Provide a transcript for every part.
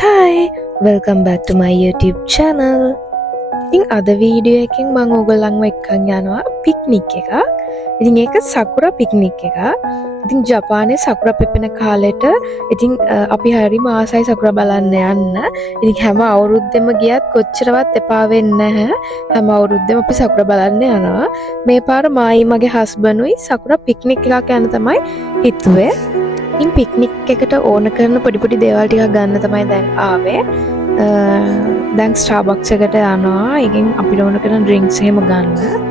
Hi, welcome back to my YouTube channel. ඉතින් අද video එකෙන් මම ඔයගොල්ලන්ව එක්කන් යනවා පික්නික් එකක්. ඉතින් ඒක සකුරා පික්නික් එකක්. ඉතින් ජපානයේ සකුරා පෙපෙන කාලෙට ඉතින් අපි හරිම ආසයි සකුරා බලන්න යන්න. ඉතින් හැම අවුරුද්දෙම ගියත් කොච්චරවත් එපා වෙන්නේ නැහැ. හැම අවුරුද්දෙම අපි සකුරා බලන්න යනවා. මේ පාර මායි මගේ හස්බන්ඩ්ුයි සකුරා පික්නික් එකක් යන්න තමයි හිතුවේ. ඉතින් පික්නික් එකට ඕන කරන පොඩි දේවල් ටිකක් ගන්න තමයි දැන් ආවේ. දැන් ස්ටාර්බක්ස් එකට යනවා. ඒකෙන් අපිට ඕන කරන ඩ්‍රින්ක්ස් එහෙම ගන්න.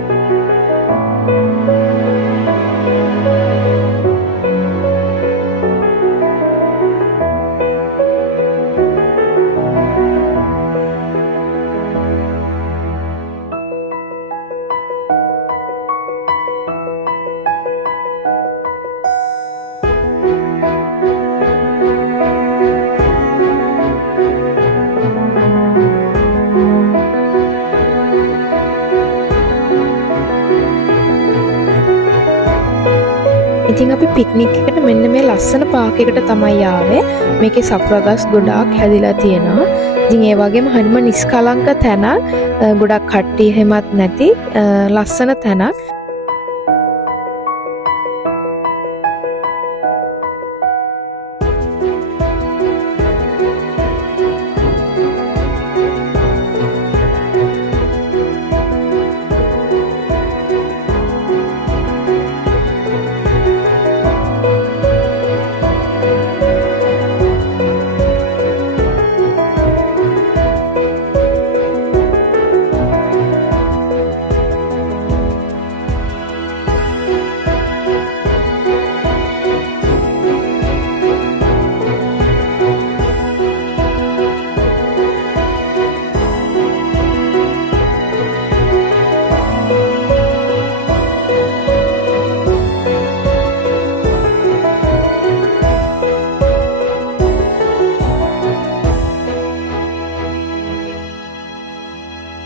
ඉතින් අපි පික්නික් එකට මෙන්න මේ ලස්සන පාක් එකට තමයි ආවේ. මේකේ සකුරා ගස් ගොඩාක් හැදිලා තියෙනවා. ඉතින් ඒ වගේම හරිම නිස්කලංක තැනක්. ගොඩක් කට්ටිය එහෙමත් නැති ලස්සන තැනක්.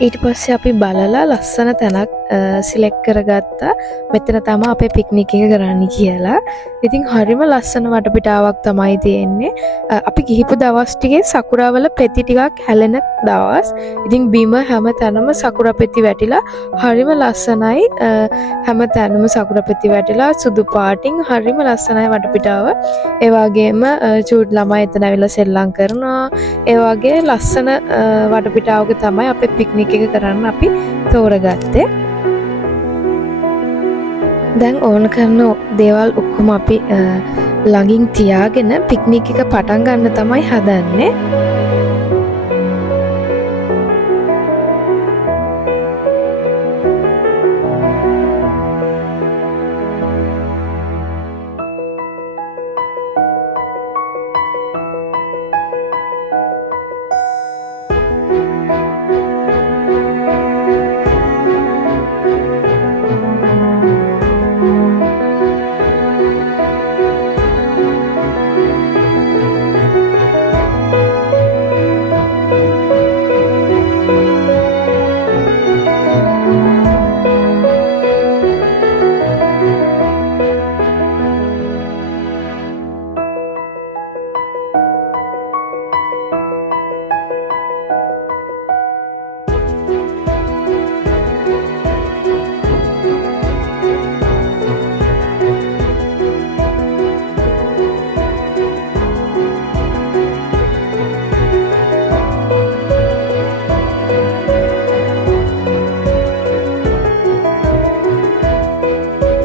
ඊට පස්සේ අපි බලලා ලස්සන තැනක් සිලෙක්ට් කරගත්තා. මෙතන තමයි අපේ පික්නික් එක කරන්න කියලා. ඉතින් හරිම ලස්සන වටපිටාවක් තමයි තියෙන්නේ. අපි ගිහිපු දවස් ටිකේ සකුරා වල පෙති ටිකක් හැලෙන දවස්. ඉතින් බිම හැම තැනම සකුරා පෙති වැටිලා හරිම ලස්සනයි. හැම තැනම සකුරා පෙති වැටිලා සුදු පාටින් හරිම ලස්සනයි වටපිටාව. ඒ වගේම චූට් ළමයි එතන ඇවිල්ලා සෙල්ලම් කරනවා. ඒ වගේ ලස්සන වටපිටාවක තමයි අපේ පික්නික් එක කරන්න අපි තෝරගත්තේ. දැන් ඕන කරන දේවල් ඔක්කොම අපි ළඟින් තියාගෙන පික්නික් එක පටන් ගන්න තමයි හදන්නේ.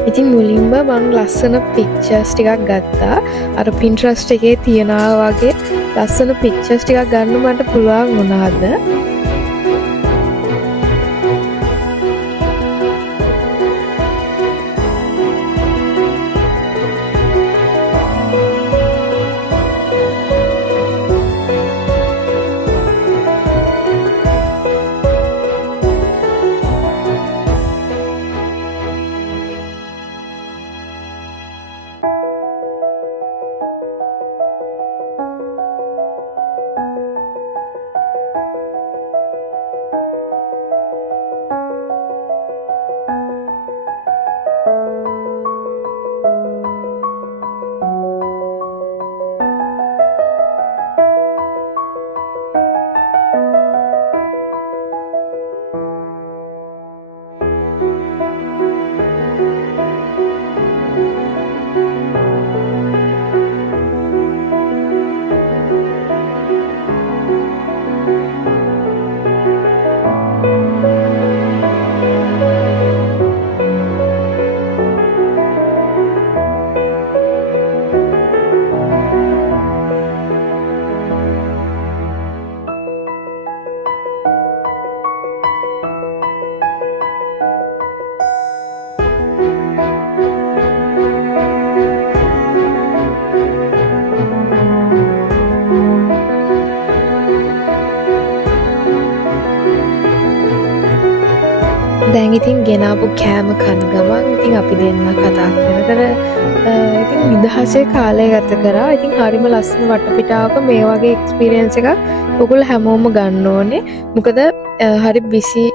ඉතින් මුලින්ම මං ලස්සන පික්චර්ස් ටිකක් ගත්තා. අර Pinterest එකේ තියනවා වගේ ලස්සන පික්චර්ස් ටිකක් ගන්න මට පුළුවන් වුණාද? දැන් ඉතින් ගෙනාපු කෑම කන ගමන් ඉතින් අපි දෙන්න කතා කර ඉතින් නිදහසේ කාලය ගත කරා. ඉතින් හරිම ලස්සන වටපිටාවක මේ වගේ එක්ස්පීරියන්ස් එකක් ඔයගොල්ලෝ හැමෝම ගන්න ඕනේ. මොකද හරි බිසි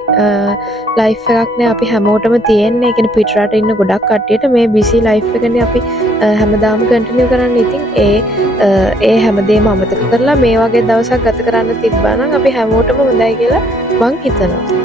ලයිෆ් එකක් නේ අපි හැමෝටම තියෙන්නේ. ඒ කියන්නේ පිටරට ඉන්න ගොඩක් කට්ටියට මේ බිසි ලයිෆ් එකනේ අපි හැමදාම කන්ටිනියු කරන්නේ. ඉතින් ඒ හැමදේම අමතක කරලා මේ වගේ දවසක් ගත කරන්න තිබ්බා නම් අපි හැමෝටම හොඳයි කියලා මං හිතනවා.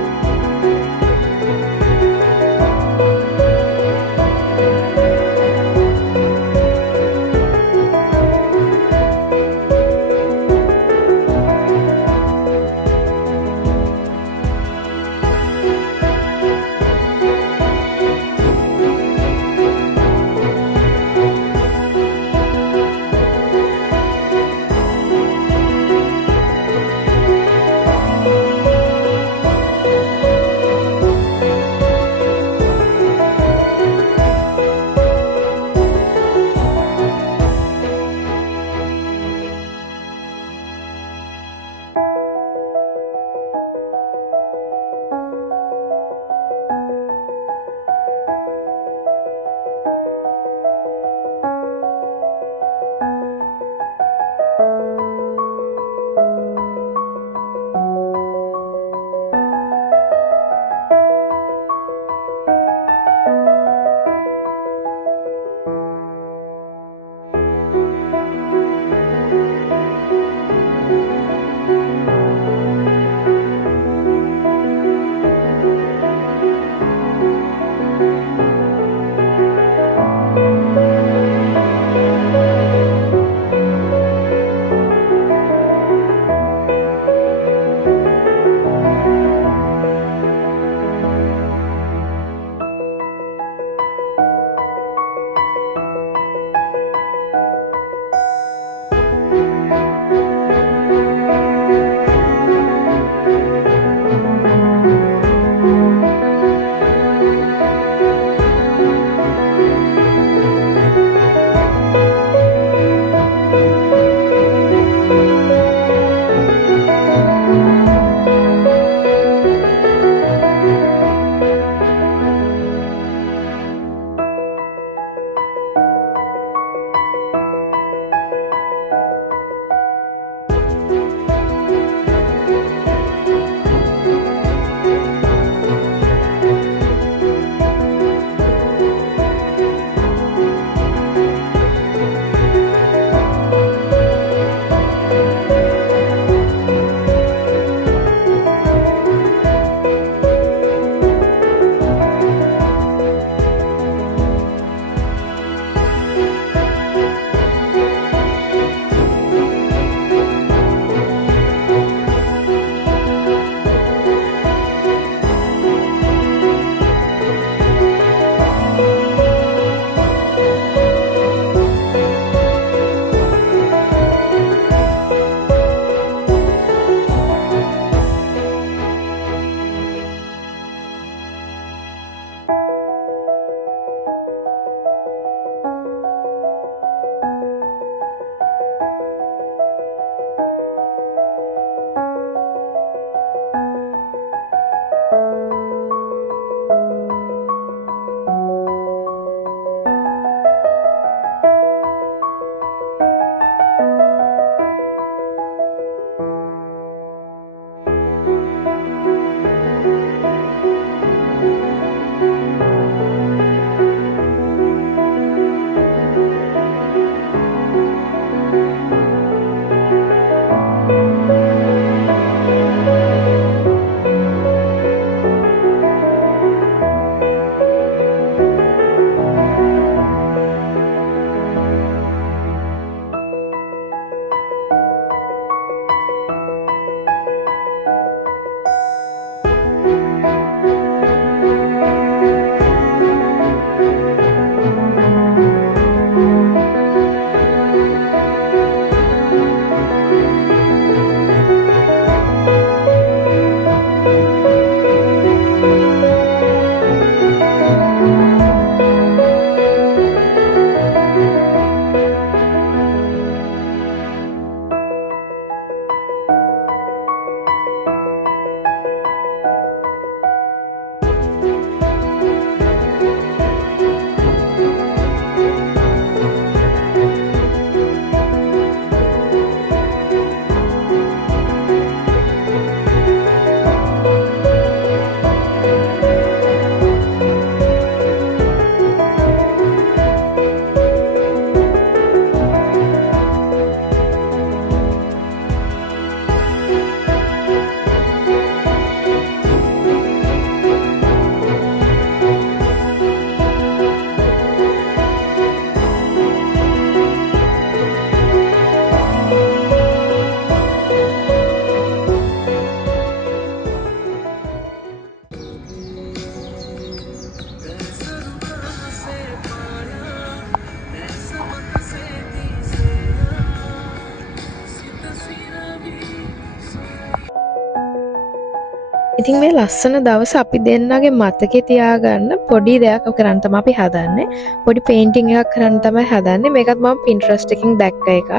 ඉතින් මේ ලස්සන දවස අපි දෙන්නගේ මතකේ තියාගන්න පොඩි දෙයක් කරන්න තමයි අපි හදන්නේ. පොඩි පේන්ටිං එකක් කරන්න තමයි හදන්නේ. මේකත් මම Pinterest එකකින් දැක්ක එකක්.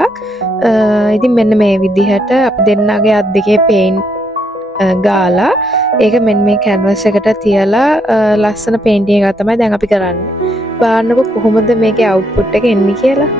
ඉතින් මෙන්න මේ විදිහට අපි දෙන්නගේ අත් දෙකේ පේන්ට් ගාලා ඒක මෙන්න මේ canvas එකට තියලා ලස්සන පේන්ටිං එකක් තමයි දැන් අපි කරන්නේ. බලන්නකො කොහොමද මේකේ output එක එන්නේ කියලා.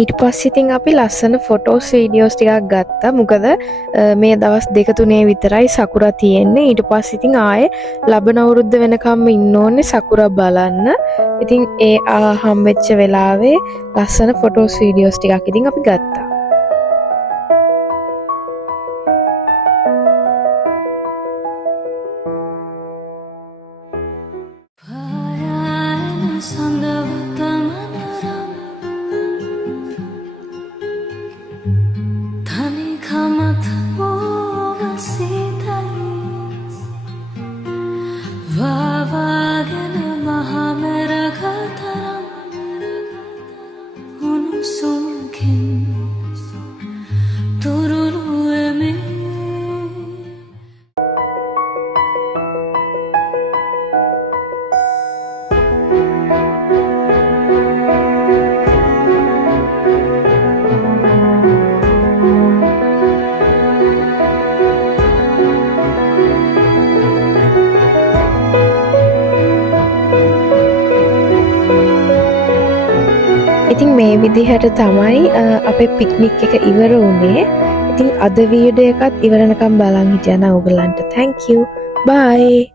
ඊට පස්සේ ඉතින් අපි ලස්සන ෆොටෝස් වීඩියෝස් ටිකක් ගත්තා. මොකද මේ දවස් 2-3 විතරයි සකුරා තියෙන්නේ. ඊට පස්සේ ඉතින් ආයේ ලබන අවුරුද්ද වෙනකම්ම ඉන්න ඕනේ සකුරා බලන්න. ඉතින් ඒ හම්බෙච්ච වෙලාවේ ලස්සන ෆොටෝස් වීඩියෝස් ටිකක් ඉතින් අපි ගත්තා. ඉතින් මේ විදිහට තමයි අපේ පික්නික් එක ඉවර වුණේ. ඉතින් අද වීඩියෝ එකත් ඉවරනකම් බලන් හිටියනම් ඔයගලන්ට thank you. bye.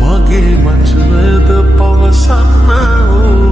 මගේ මචලද පවසන්න